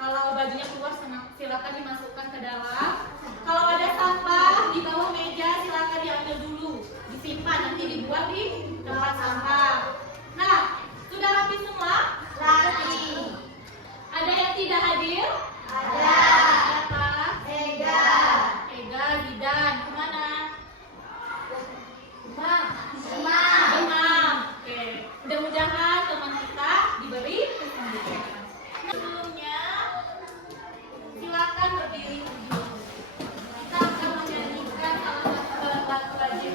Kalau bajunya keluar silakan dimasukkan ke dalam. Kalau ada sampah di bawah meja silakan diambil dulu, disimpan nanti dibuat di tempat sampah. Nah, sudah rapi semua? Rapi. Ada yang tidak hadir? Ada. Siapa? Ega. Ega, Zidan, kemana? Demam. Oke, mudah-mudahan teman kita diberi kesembuhan. Sebelumnya, silakan berdiri dulu. Kita akan menyanyikan salah satu lagu wajib.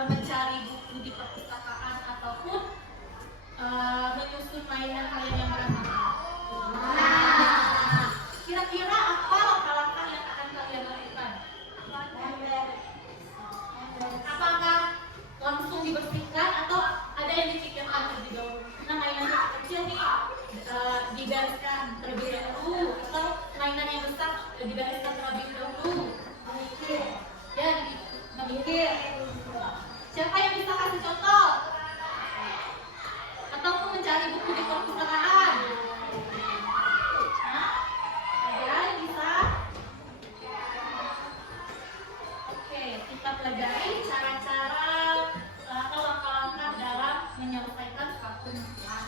Mencari buku di perpustakaan ataupun menyusun mainan kalian yang mana? Kira-kira apa langkah-langkah yang akan kalian lakukan? Apakah langsung dibersihkan atau ada yang dipikirkan terlebih dahulu? Nah, mainan yang kecil nih dibereskan terlebih dahulu, atau mainan yang besar dibereskan terlebih dahulu? Ya, memikir. Siapa yang bisa kasih contoh? Ataupun mencari buku di perpustakaan? Ada yang bisa? Oke, kita pelajari cara-cara atau langkah-langkah dalam menyelesaikan suatu masalah.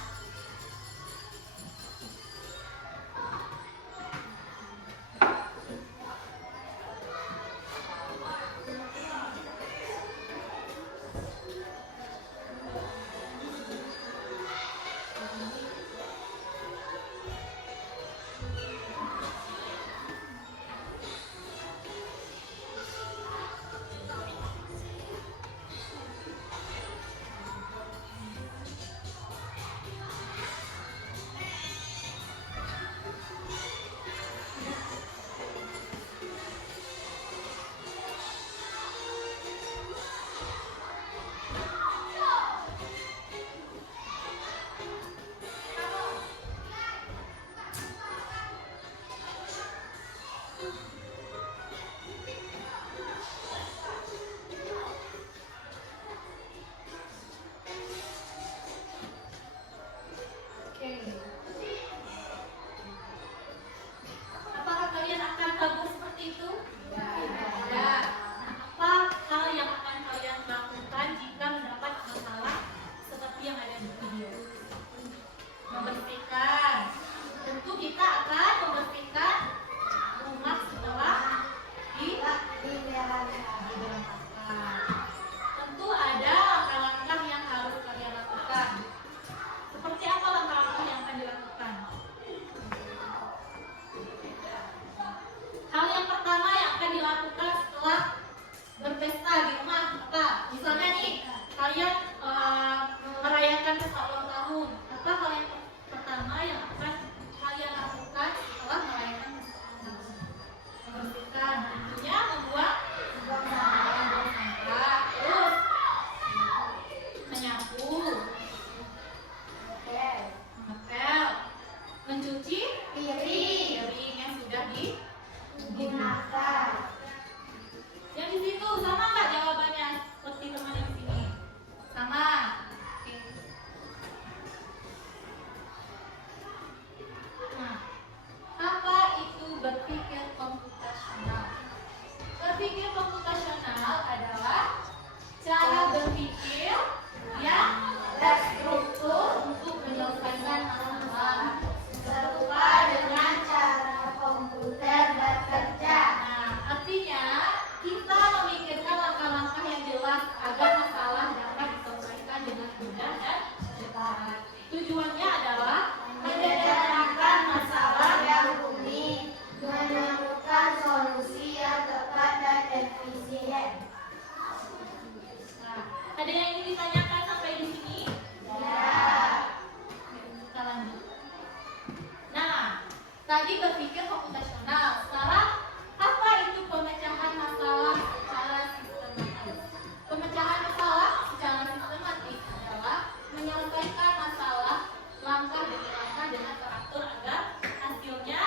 apa di rumah? Apa? Misalnya nih, kalian merayakan pesta ulang tahun. Apa hal yang pertama yang akan kalian lakukan setelah merayakan pesta ulang tahun? Membersihkan, tentunya membuang sampah, terus menyapu, mengepel, mencuci piring yang sudah digunakan. Yang di situ sama nggak jawabannya seperti teman yang di sini? Sama. Oke. Nah, apa itu berpikir komputasional? Berpikir komputasional adalah cara berpikir yang terstruktur untuk menyelesaikan masalah serupa dengan cara komputer bekerja. Nah, artinya kita memikirkan langkah-langkah yang jelas agar masalah dapat diselesaikan dengan mudah dan cepat. Tujuannya adalah Menyederhanakan masalah yang rumit, menemukan solusi yang tepat dan efisien. Nah, ada yang ingin ditanyakan sampai di sini? Ya. Kita lanjut. Nah, tadi berpikir komputasional. Sekarang apa itu pemecahan masalah secara sistematis? Pemecahan masalah secara sistematis adalah menyelesaikan masalah langkah demi langkah dengan teratur agar hasilnya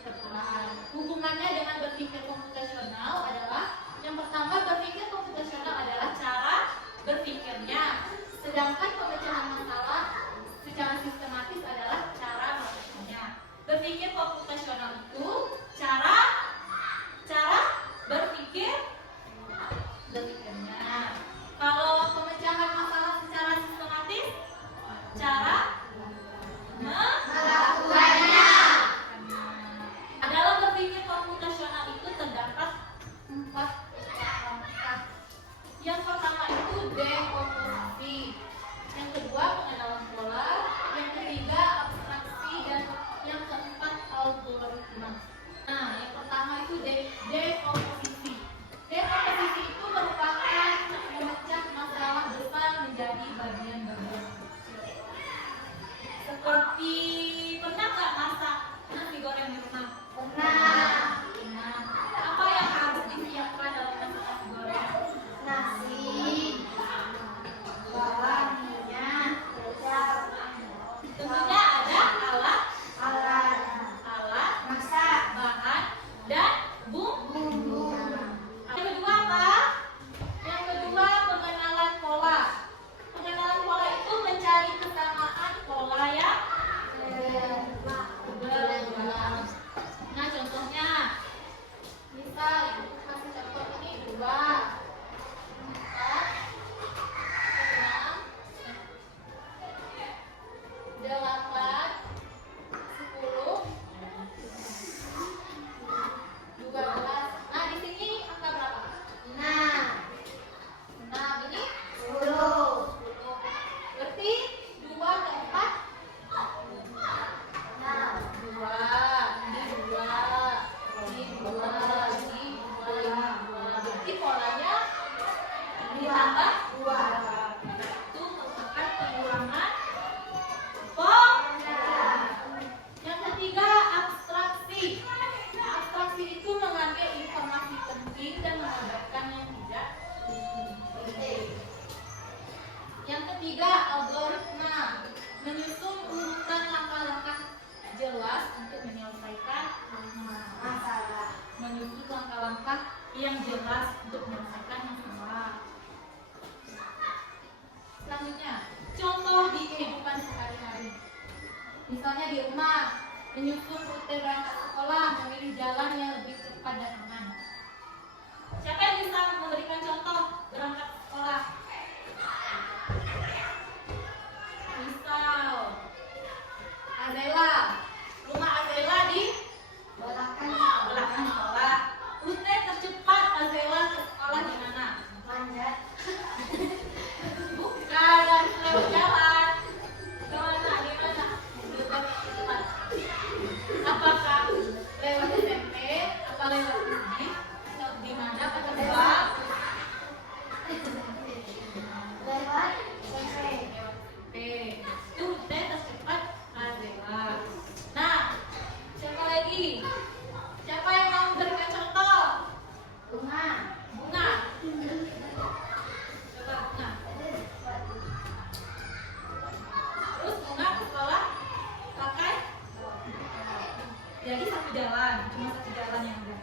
tepat. Hubungannya dengan berpikir komputasional adalah yang pertama, berpikir komputasional adalah cara berpikirnya, sedangkan pemecahan masalah secara sistematis adalah cara melakukannya. Berpikir komputasional itu cara berpikirnya. Kalau pemecahan masalah secara sistematis, cara Melakukannya. dalam berpikir komputasional itu terdapat 4 langkah. Yang pertama itu dekomposisi, yang kedua pengenalan pola, yang ketiga abstraksi, dan yang keempat algoritma. Nah, yang pertama itu dekomposisi. Dekomposisi itu merupakan memecah masalah besar menjadi bagian-bagian kecil. Seperti pernah nggak masak nasi goreng di rumah? Pernah. Nah, apa yang harus disiapkan dalam masak nasi goreng? Nasi, bawang, minyak, kecap, Tentunya ada alat, alat masak, bahan, dan bumbu. bumbu, Yang kedua apa? Yang kedua pengenalan pola. Pengenalan pola itu mencari kesamaan pola yang berulang. Nah, contohnya, misal ibu kasih contoh ini 2, 4, 6, 8, 10, 12. Nah, di sini angka berapa? 6, Nah, ini 10, 10. Berarti 2 ke 4, 6, 2. Ini 2. Ini 2. Ini 2. Berarti polanya ditambah 2. itu merupakan pengulangan pola. Yang ketiga, abstraksi. Abstraksi itu mengambil informasi penting dan menambahkan yang tidak penting. Yang ketiga, algoritma. Menyusun urutan langkah-langkah jelas untuk menyelesaikan Masalah. menyusun langkah-langkah yang jelas untuk menyelesaikan masalah. Selanjutnya, contoh di kehidupan sehari-hari. Misalnya di rumah, menyusun rute berangkat sekolah, memilih jalan yang lebih cepat dan aman. Siapa yang bisa memberikan contoh berangkat sekolah? Misal Azela, rumah Azela di Belakang belakang sekolah. Rute tercepat Azela ke sekolah di mana? manjat. Bukan, harus lewat jalan. Kemana? Di mana? Rute tercepat. Apakah lewat SMP? Apa lewat SD? Atau di mana? Apa terbang? Jadi satu jalan, cuma satu jalan yang ada.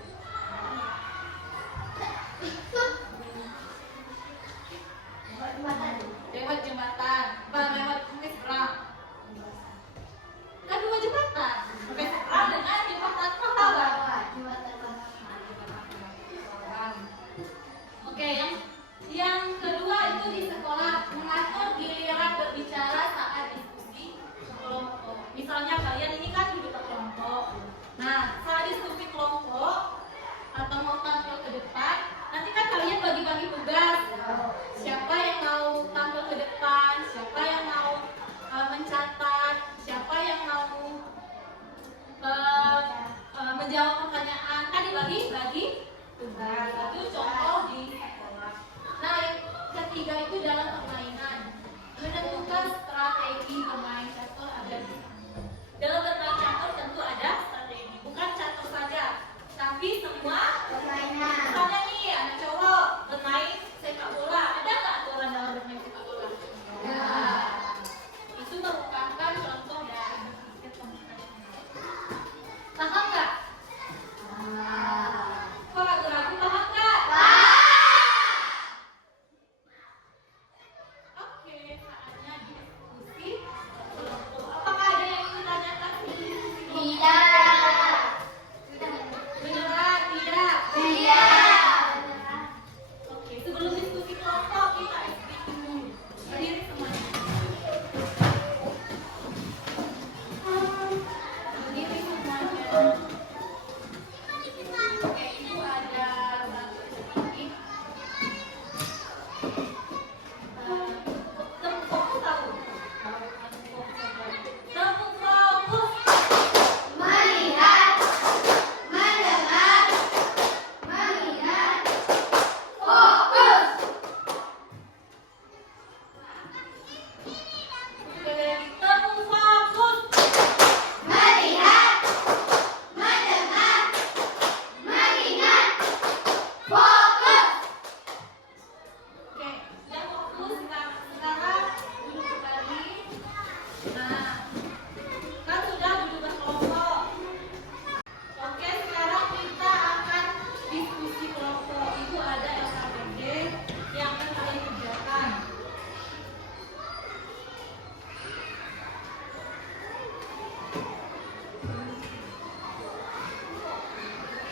Lewat jembatan. Apa lewat sampai seberang? Kan dua jembatan. Sampai seberang dengan jembatan pahlawan. Oke, yang kedua itu di sekolah mengatur giliran berbicara saat diskusi kelompok. Misalnya kalian ini kan duduk kelompok. Nah, saat diskusi kelompok atau mau tampil ke depan, nanti kan kalian bagi-bagi tugas. Siapa yang mau tampil ke depan, siapa yang mau mencatat, siapa yang mau menjawab pertanyaan, kan dibagi-bagi tugas. Itu contoh di sekolah. Nah, yang ketiga itu dalam permainan, menentukan strategi bermain catur ada di sana. Dalam bermain catur tentu ada strategi, bukan catur saja, tapi semua Permainan. misalnya nih anak cowok bermain sepak bola, ada nggak aturan dalam bermain sepak bola? Itu merupakan contoh dari berpikir komunikasi. Paham nggak? Kok ragu-ragu, paham nggak? Oke, saatnya diskusi kelompok. Apakah ada yang ingin ditanyakan sebelum diskusi kelompok? Beneran? Tidak? Oke, sebelum diskusi kelompok kita explain dulu. Berdiri semuanya. Berdiri semuanya. Oke, itu ada satu sedikit. Tepuk fokus tahu? Tepuk fokus. Melihat, mendengar, mengingat, fokus. Oke, tepuk fokus. Melihat, mendengar, mengingat, fokus. Oke, yang fokus sekarang duduk kembali. Nah, kan sudah duduk berkelompok. Oke, sekarang kita akan diskusi kelompok. Itu ada LKPD yang akan kalian kerjakan.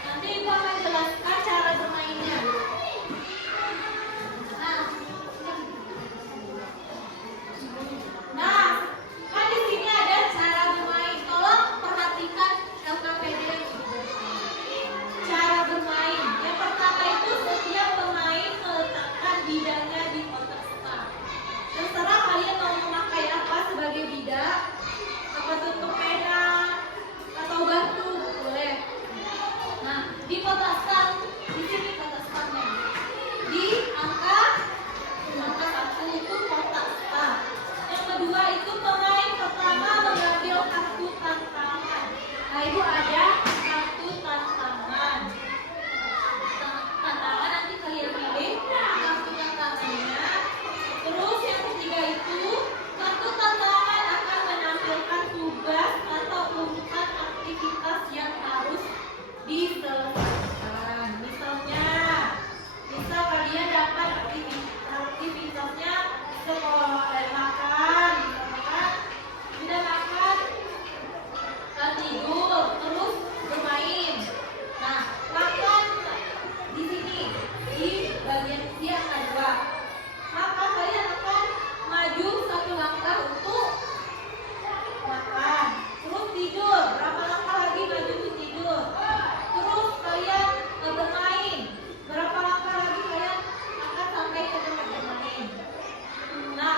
Nanti Ibu akan jelaskan cara bermainnya. Nah, kan di sini ada cara bermain. Tolong perhatikan LKPD yang diberikan. Cara bermain. Yang pertama itu setiap pemain meletakkan bidangnya di kotak start. Terserah kalian mau memakai apa sebagai bidak, apa tutup pena atau batu, boleh. Nah, di kotak start, di sini kotak startnya. Di angka 1 itu kotak start. Yang kedua itu pemain pertama mengambil kartu tantangan. Nah, itu ada kartu tantangan. Tantangan nanti kalian pilih kartu tantangannya. Terus yang ketiga itu kartu tantangan akan menampilkan tugas atau urutan aktivitas yang harus diselesaikan. Misalnya, kalian dapat aktivitasnya sekolah makan, sudah makan, tidur, terus bermain. Nah, makan di sini di bagian siang kedua. Maka kalian akan maju satu langkah untuk makan. Terus tidur, berapa langkah lagi maju untuk tidur. Terus kalian bermain, berapa langkah lagi kalian akan sampai ke tempat bermain. Nah,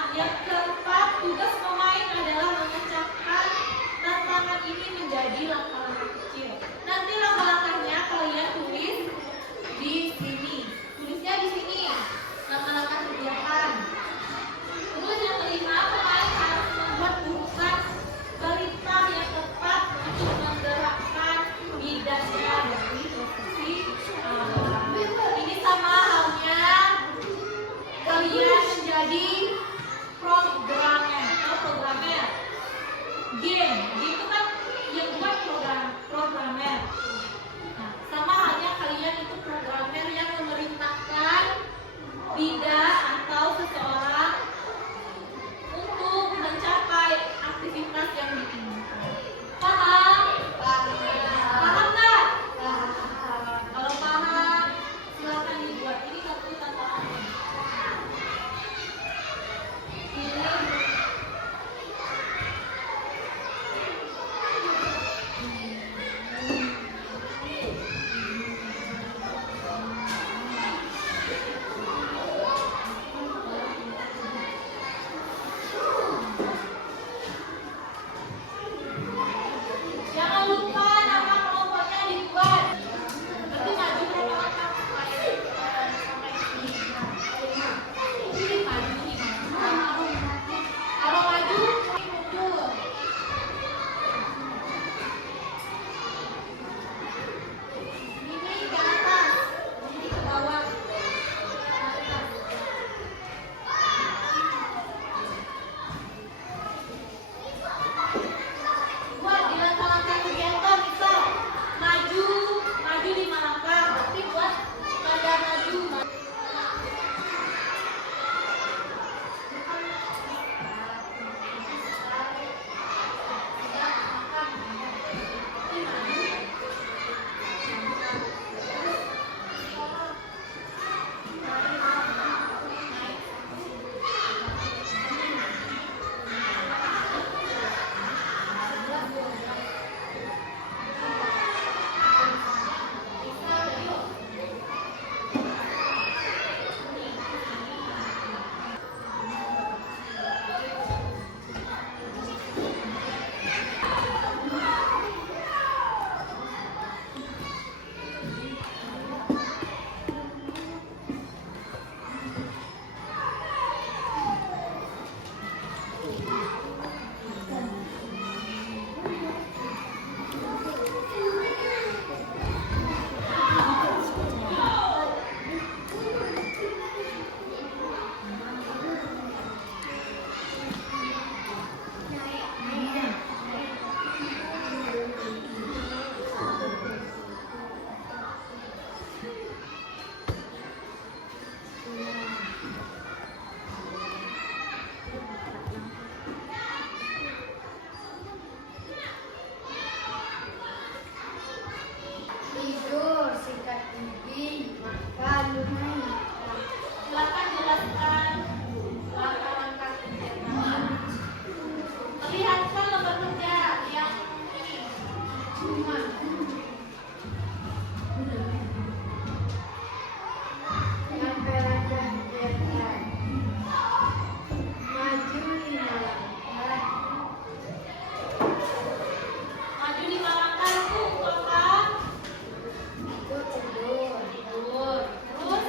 Maju 5 langkah tuh, Kakak. Tidur. Terus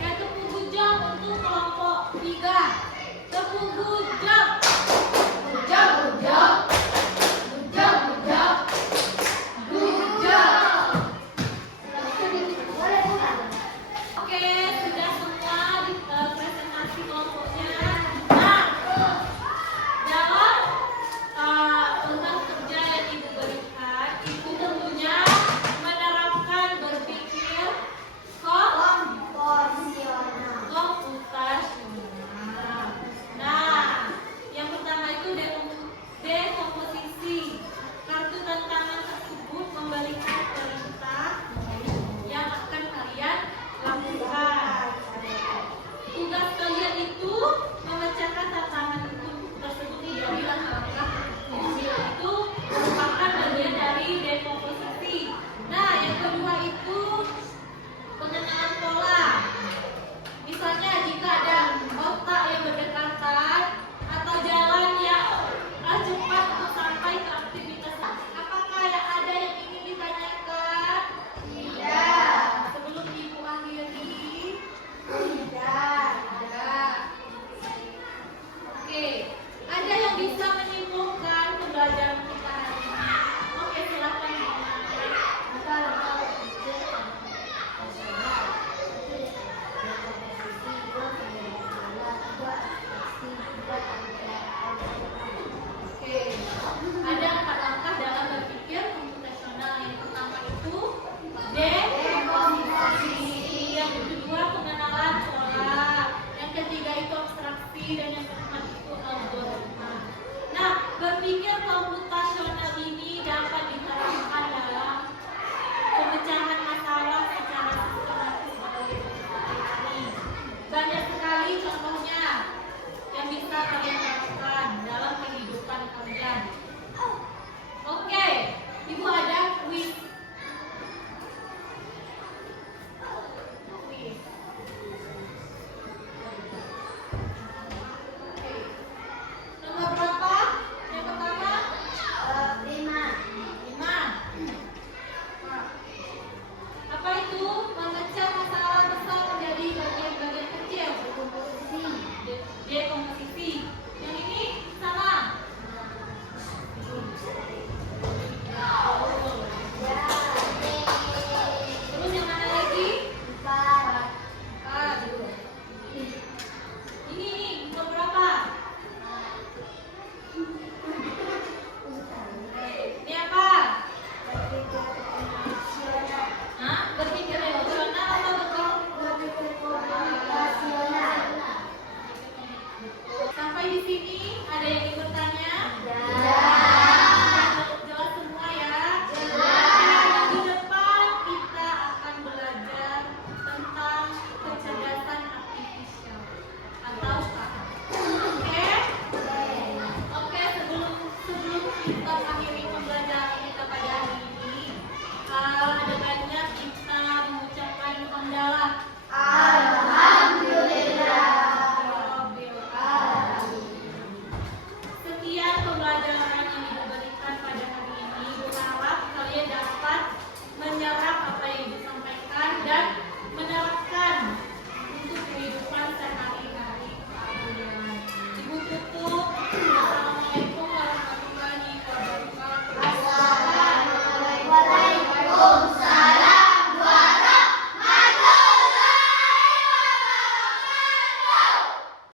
dan tepugu jam untuk kelompok 3. Tepugu jam. Oke, sudah semua di presentasi kelompoknya. Nah, dalam tentang kerja yang Ibu berikan, Ibu tentunya menerapkan berpikir komputasional. Nah, yang pertama itu dekomposisi. Kartu tantangan tersebut memberikan perintah yang akan kalian lakukan. Tugas kalian itu memecahkan tantangan itu tersebut dari langkah-langkah itu merupakan bagian dari dekomposisi. Nah, yang kedua itu pengenalan pola. Misalnya jika ada otak yang berdekatan atau jalan yang cepat untuk sampai ke aktivitas. Apakah ada yang ingin ditanyakan? Sebelum Ibu akhiri. Ada. Oke, ada yang bisa menyimpulkan pembelajaran kita hari ini? Oke, silakan. Oke, ada 4 langkah dalam berpikir komputasional. Yang pertama itu dekomposisi, yang kedua pengenalan pola, yang ketiga itu abstraksi, dan yang keempat itu algoritma. Nah, berpikir komputasional ini dapat diterapkan dalam pemecahan masalah secara sistematis melalui ini. Banyak sekali contohnya yang bisa kalian lakukan dalam kehidupan kalian. Oke, Ibu ada quiz. Oke. Nomor berapa? Yang pertama? 5. Apa itu? Memecah masalah besar menjadi bagian-bagian kecil. Dekomposisi. Yang ini sama. Terus yang mana lagi? 4. Ini nomor berapa? Ini apa? Hah? Berpikir rasional atau betul? Sampai di sini ada yang ingin bertanya? Jelas semua ya? Minggu depan kita akan belajar tentang kecerdasan artifisial atau AI. Oke? Oke, sebelum kita akhiri pembelajaran kita pada hari ini, ada banyak kita mengucapkan hamdalah. Sekian pembelajaran yang Ibu berikan pada hari ini. Ibu harap kalian dapat menyerap apa yang Ibu sampaikan dan menerapkan untuk kehidupan sehari-hari kalian. Ibu tutup. Assalamualaikum warahmatullahi wabarakatuh. Waalaikumsalam.